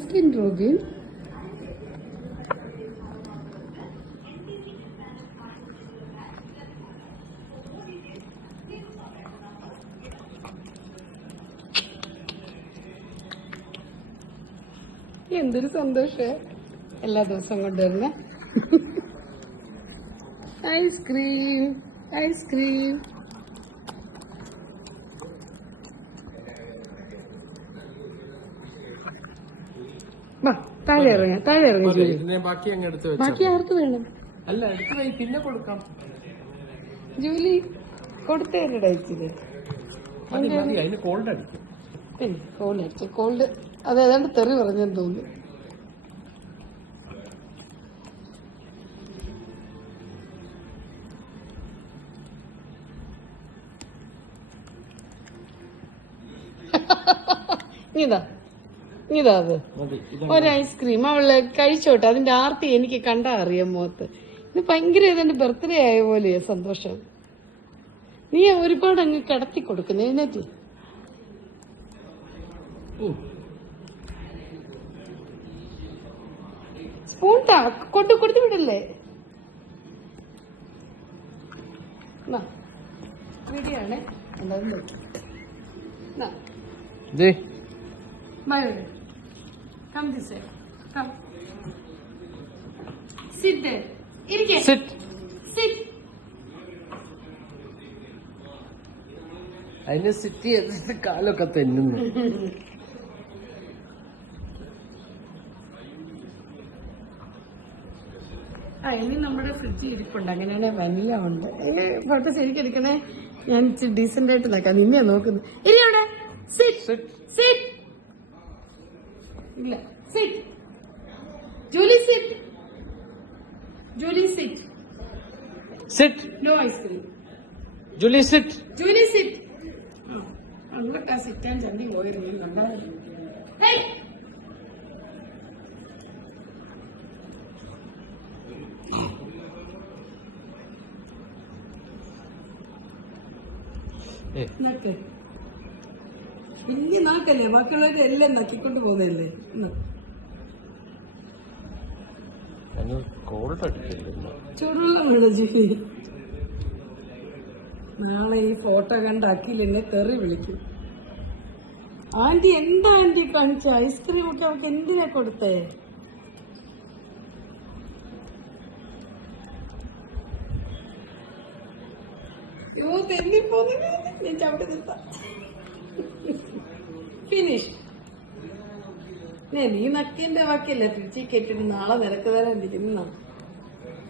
Baskin Robin. എന്തൊരു സന്തോഷം എല്ലാ ദിവസവും കൊണ്ടുവരുന്ന ഐസ്ക്രീം. ഐസ്ക്രീം താഴെ ഇറങ്ങ ജൂലി. ബാക്കി ആർക്ക് വേണം? അല്ല എടുത്ത് പിന്നെ കൊടുക്കാം. ജൂലി കൊടുത്തേരുടെ അയച്ചില്ലേ? അതിന് കോൾഡ് അടിക്കും. കോൾഡ് അടിച്ചു. കോൾഡ് അത് ഏതാണ്ട് തെറി പറഞ്ഞെന്ന് തോന്നുന്നു. ഇതാ അത് ഒരു ഐസ്ക്രീം അവള് കഴിച്ചോട്ടെ. അതിന്റെ ആർത്തി എനിക്ക് കണ്ടാ അറിയാം മുഖത്ത്. ഇത് ഭയങ്കര ഏതാണ്ട് ബർത്ത്ഡേ ആയ പോലെയാ സന്തോഷം. നീ ഒരുപാട് അങ്ങ് കിടത്തി കൊടുക്കുന്നു. എഴുന്നേറ്റ് സ്പൂൺ കൊടുത്തു വിടല്ലേ? വീഡിയോ ആണ്. Come this way. Come. Sit there. Sit. Sit. അതിന് സിറ്റ് ചെയ്തിട്ട് കാലൊക്കെ തെന്നുന്നു. ഇനി നമ്മുടെ ഫ്രിഡ്ജ് ഇരിപ്പുണ്ട്. അങ്ങനെയാണെ വനില ഉണ്ട്. ഫോട്ടോ ശരിക്കും എടുക്കണേ. ഞാൻ ഇച്ചിരി ഡീസന്റ് ആയിട്ട് നിൽക്കാം. നിന്നെയാ നോക്കുന്നു. ഇനി അവിടെ സിറ്റ്. ഇല്ല sit. Julie sit. Julie sit. Sit. No ice cream. Julie sit. Julie sit. അങ്ങോട്ടാ സിറ്റാൻ ചണ്ടി പോയിരുന്നു. കണ്ടായിരുന്നു. വലിയ നാക്കല്ലേ? ബാക്കിയുള്ളവരുടെ എല്ലാം നക്കിക്കൊണ്ട് പോകുന്നതല്ലേ? ചുരുള ജൂലി. നാളെ ഈ ഫോട്ടോ കണ്ട് അഖിൽ എന്നെ തെറി വിളിക്കും. ആന്റി എന്താ ആന്റി കാണിച്ച ഐസ്ക്രീം ഒക്കെ അവർക്ക് എന്തിനാ കൊടുത്തേ? ഞാൻ ചവിട്ടി നിർത്താം. ഫിനിഷ്. നീ നക്കിന്റെ ബാക്കിയല്ലേ ഫ്രിഡ്ജിൽ കെട്ടിട്ട് നാളെ നിരക്ക് തരാൻ ഇരിക്കുന്ന.